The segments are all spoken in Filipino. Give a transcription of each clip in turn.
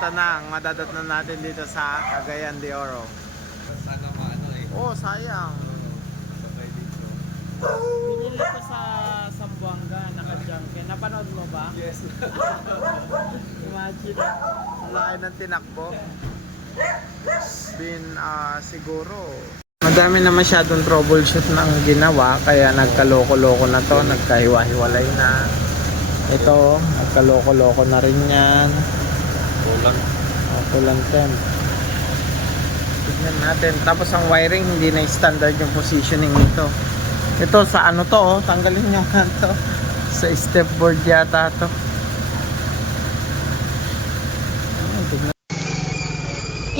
ito na ang madadatnan natin dito sa Cagayan de Oro. Sana maano eh. Oh, sayang. Sabay dito. Binili ko sa Zamboanga, naka-junket. Napanood mo ba? Yes. Imagine, ang laki ng tinakbo. Siguro madami na masyadong troubleshoot ng ginawa, kaya nagkaloko-loko na to, nagkahiwa-hiwalay na. Ito, nagkaloko-loko na rin yan. Kulang. Kulang temp. Tignan natin. Tapos ang wiring, hindi na standard yung positioning nito. Ito sa ano to, oh, tanggalin nyo nga to. Sa step board yata to.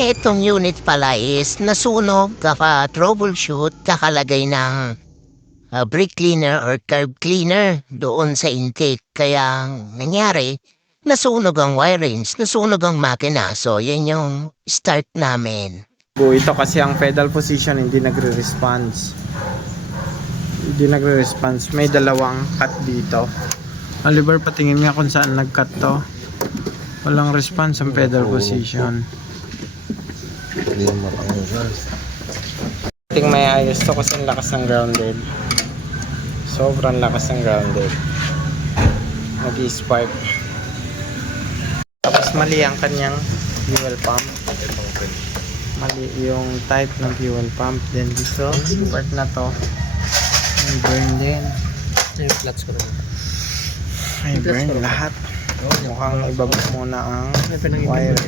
Itong unit pala is nasunog, kaka-troubleshoot, kakalagay ng brake cleaner or curb cleaner doon sa intake. Kaya nangyari, nasunog ang wirings, nasunog ang makina. So, yan yung start namin. Ito kasi ang pedal position hindi nagre-response. Hindi nagre-response. May dalawang cut dito. Oliver, patingin nga kung saan nag-cut to. Walang response ang pedal position. Hindi yung matanggal. Tingnan may ayos to kasi ang lakas ng grounded. Sobrang lakas ng grounded. Nag-spark. Tapos mali ang kanyang fuel pump. Mali yung type ng fuel pump. Then dito, part na to. May burn din. Yung clutch ko naman. May burn lahat. Mukhang ibaba muna ang wire.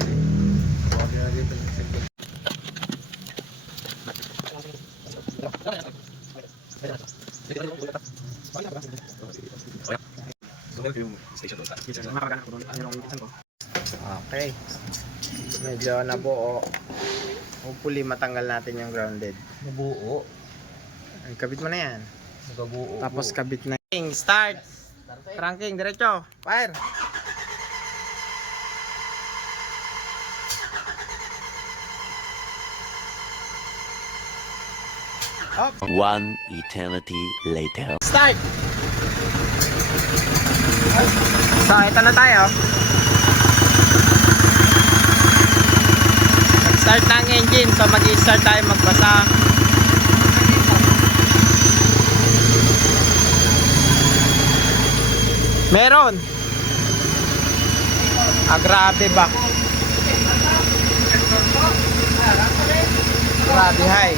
Okay. Medyo nabuo. Hopefully matanggal natin yung grounded. Nabuo. Ay, kabit mo na yan. Nagabuo. Tapos kabit na. Start! Cranking, diretso. Fire! Up. One eternity later. Start! So, ito na tayo. Nag-start na ang engine. So, mag-i-start tayo magbasa. Meron. Grabe ba? Grabe high.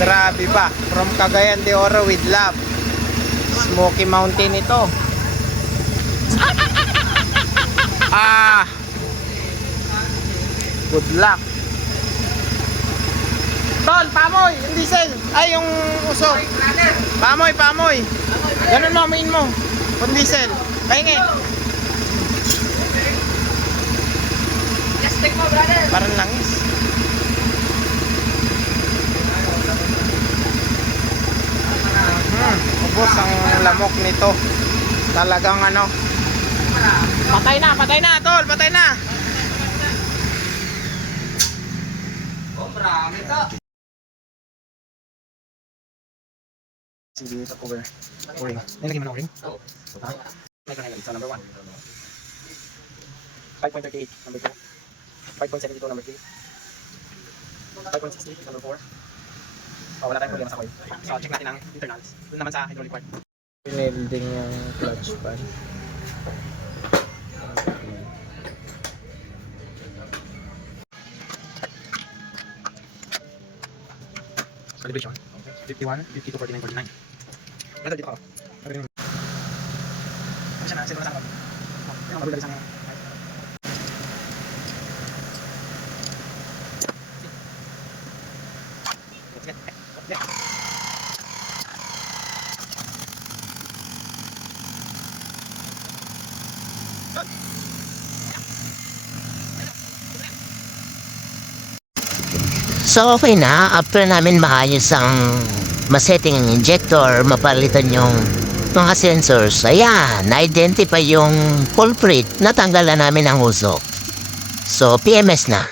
Grabe ba? From Cagayan de Oro with love. Smoky Mountain ito. Good luck. Tol, pamoy, yung diesel. Ay, yung usok. Pamoy, pamoy. Ganun mo, main mo. Yung diesel. Pahingi. Just take mo, brother. Parang langis. Ubos ang lamok nito. Talagang ano. Patay na, tol, patay na. Oh, marami to. Sige, sa cover. Uring. Nilagay mo na uring? Oo. May kanay sa number 1. 5.38, number 2. 5.72, number 3. 5.60, number 4. Oh, wala tayong problema sa coil. So, check natin ang internals. Doon naman sa hydraulic part. Pinelding yung clutch pad. Calibration. 51, 52, 49, 49. Ganda dito ako. Ano siya na? Sino na sa ako? Yung mabulog sa mga. So okay na, after namin maayos ang masetting ang injector, mapalitan yung mga sensors, ayan, na-identify yung culprit, natanggalan namin ang usok. So PMS na.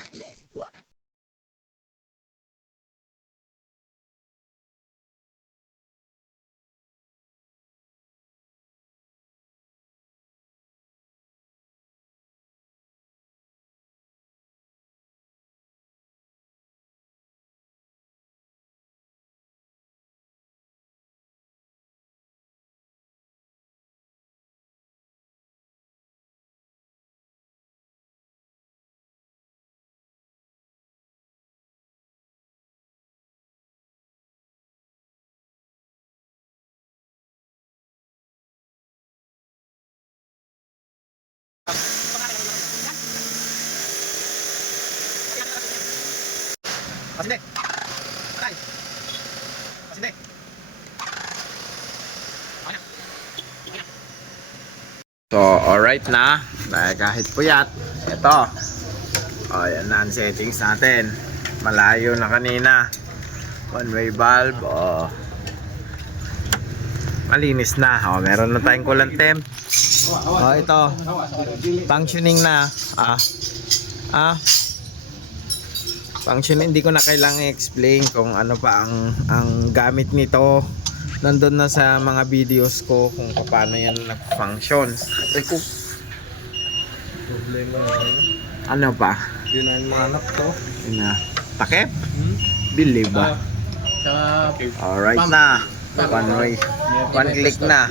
Pasinde. Patay. Pasinde. Okay na. Okay na. So, alright na. Dahil kahit puyat, ito. O, yan na ang settings natin. Malayo na kanina. One way valve. O. Malinis na. O, meron na tayong coolant temp. O, ito. Functioning na. Function, hindi ko na kailangan i-explain kung ano pa ang gamit nito. Nandun na sa mga videos ko kung paano yan nag-function. Ay ko. Problema Ano pa? yun ang mga anak to. Yun na. Takip? Believe ba? Alright na. One way. One click na.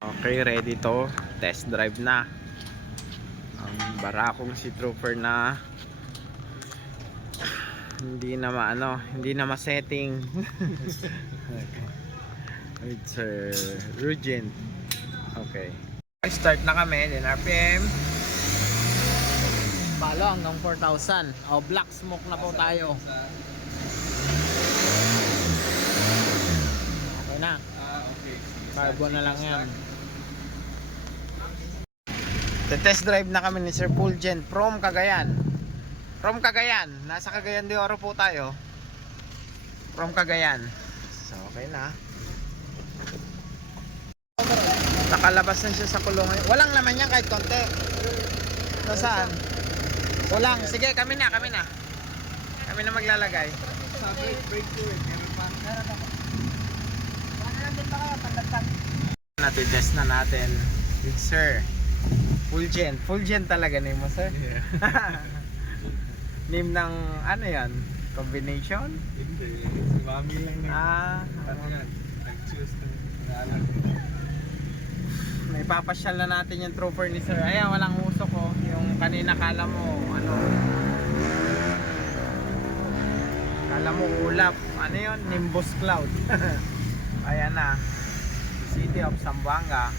Okay, ready to. Test drive na. Ang barakong si Trooper na hindi na maano, hindi na ma-setting. It's urgent. Okay. Start na kami, din RPM. Palo hanggang 4,000. Oh, black smoke na po tayo. Okay na. Carbo na lang yan. Test drive na kami ni Sir Fulgent from Cagayan. From Cagayan. Nasa Cagayan de Oro po tayo. From Cagayan. So, okay na. Nakalabas na siya sa kulungan. Walang laman yan kahit konti. Nasaan? Walang. Sige, kami na. Kami na maglalagay. Natitest na natin with Sir Fulgent. Fulgent talaga name mo, sir? Yeah. Name ng ano yan? Combination? Hindi. Si Mami lang nag-choose na may papasyal na natin yung trooper ni sir. Ayan, walang usok ko. Yung kanina kala mo, kala mo ulap. Ano yun? Nimbus cloud. Ayan na. City of Zamboanga.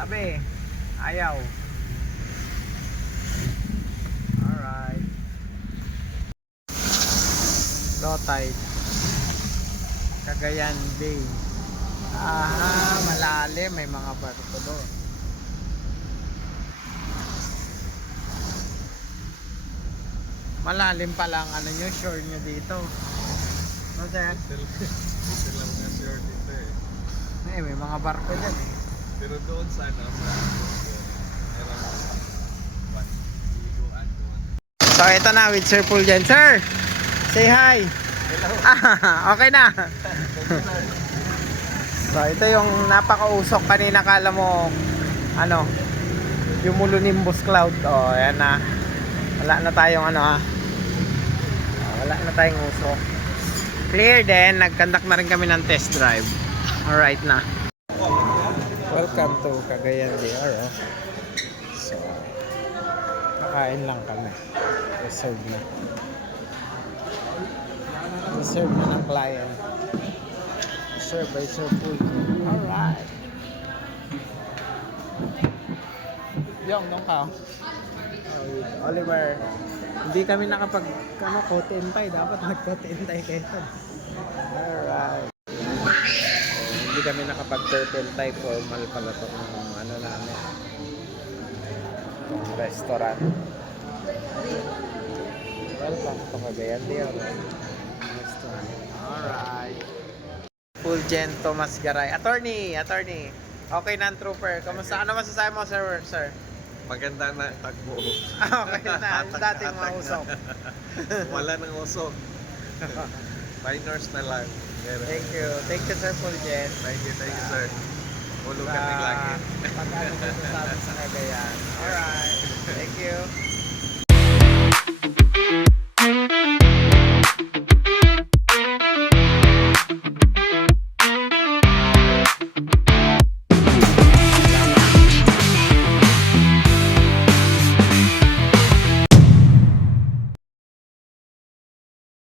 Tabi. Ayaw. Alright. Low tide. Cagayan Bay. Aha, malalim. May mga barko doon. Malalim pa lang ano nyo, shore nyo dito. No, sir? Ito lang nga sure dito eh. May mga barko dyan eh. Pero doon sana sa meron liguan doon. So ito na with Sir Fulgent. Sir, say hi. Hello. Okay na. So ito yung napakausok kanina, kala mo yung Nimbus cloud. Oh, ayan na. Wala na tayong wala na tayong usok. Clear din, nag-conduct na rin kami ng test drive. Alright na. Welcome to Cagayan de Oro. So, kakain lang kami. Reserve na. Reserve na ng client. Reserve by Sir Food. Alright. Yung, nung ka. Oliver. Hindi kami kote and tie. Dapat nag-kote and tie kayo. Alright. Hindi kami nakapag-turtle tie. Formal pala ito ng namin. Restaurant. Welcome to Cagayan de Oro. Restaurant. Alright. Fulgent Tomas Garay. Attorney. Okay na ang trooper. Kamusta? Ano masasabi mo, sir? Maganda na tagbo. Okay na. Ang dating mausok. Wala nang usok. Minors na lang. Pero, Thank you, Sir Fulgent. thank you, sir. Hulugan ng langit. Pag-ano mo sa Cagayan. Alright.